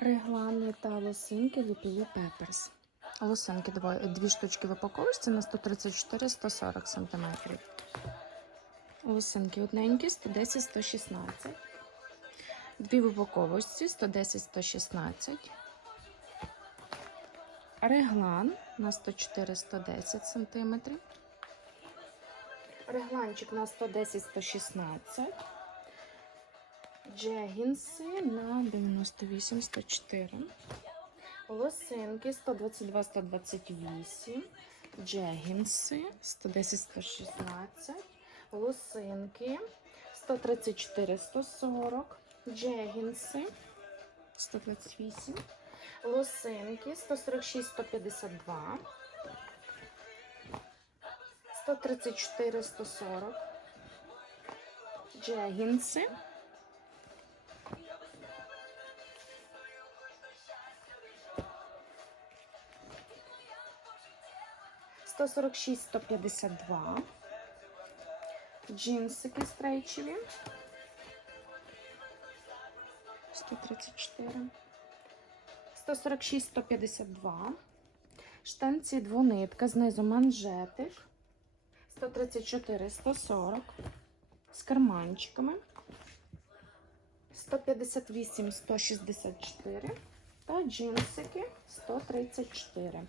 Реглани та лосинки Лупілу Пеперс. Лосинки двоє, дві штучки в упаковочці на 134-140 см. Лосинки одненькі 110-116. Дві в упаковочці 110-116. Реглан на 104-110 см. Регланчик на 110-116 джегінси на 98 104 лосинки 122 128 джегінси 110 116 лосинки 134 140 джегінси 128 лосинки 146 152 134 140 джегінси 146, 152. Джинсики стрейчеві. 134. 146, 152. Штанці двонитка. Знизу манжетик. 134, 140. З карманчиками. 158, 164. Та джинсики 134.